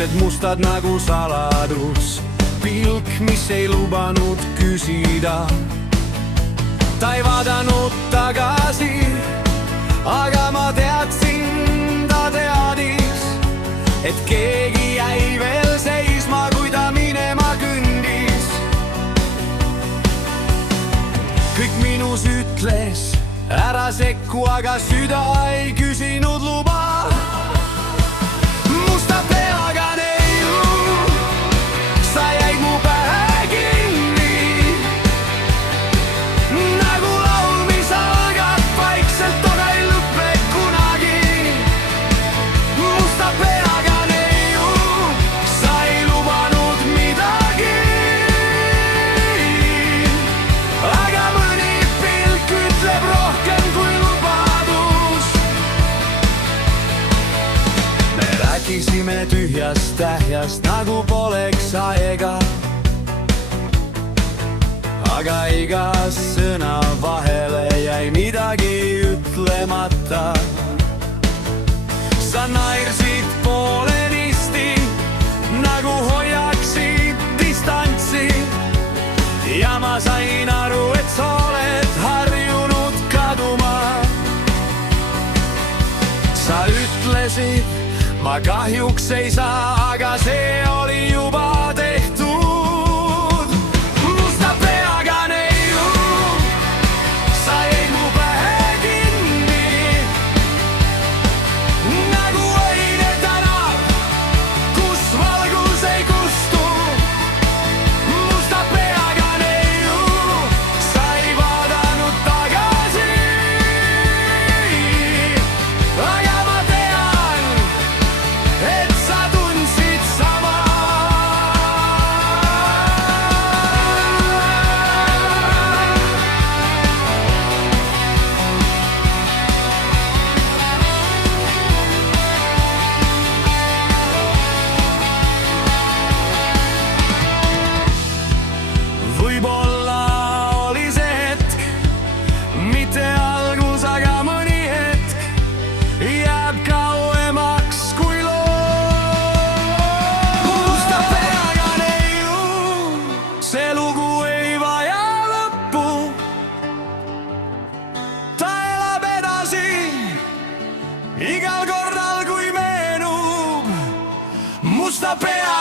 juuksed mustad nagu saladus, pilk, mis ei lubanud küsida. Ta ei vaadanud tagasi, aga ma teadsin, ta teadis, et keegi jäi veel seisma, kui ta minema kõndis. Kõik minus ütles, ära sekku, aga süda ei küsinud luba. Musta peaga neiu, sa jäid mu pähe kinni, nagu laul, mis algab vaikselt, aga ei lõppe kunagi. Musta peaga neiu, sa ei lubanud midagi, aga mõni pilk ütleb rohkem kui lubadus. Me rääkisime tühjast tähjast, nagu poleks aega, aga iga sõna vahele jäi midagi ütlemata. Sa naersid poolenisti, nagu hoiaksid distantsi, ja ma sain aru, et sa oled harjunud kaduma. Sa ütlesid, ma kahjuks ei saa, aga see oli juba tehtud. Musta peaga neiu, sa jäid mu pähe kinni, nagu õine tänav, kus valgus ei kustu. Musta peaga neiu, sa ei vaadanud tagasi, aga ma tean, et sa tundsid sama. Võib-olla oli see hetk, mitte algus, aga mõni hetk jääb kauemaks kui loo. Musta peaga neiu, see lugu ei vaja lõppu. Ta elab edasi igal korral, kui meenub musta pea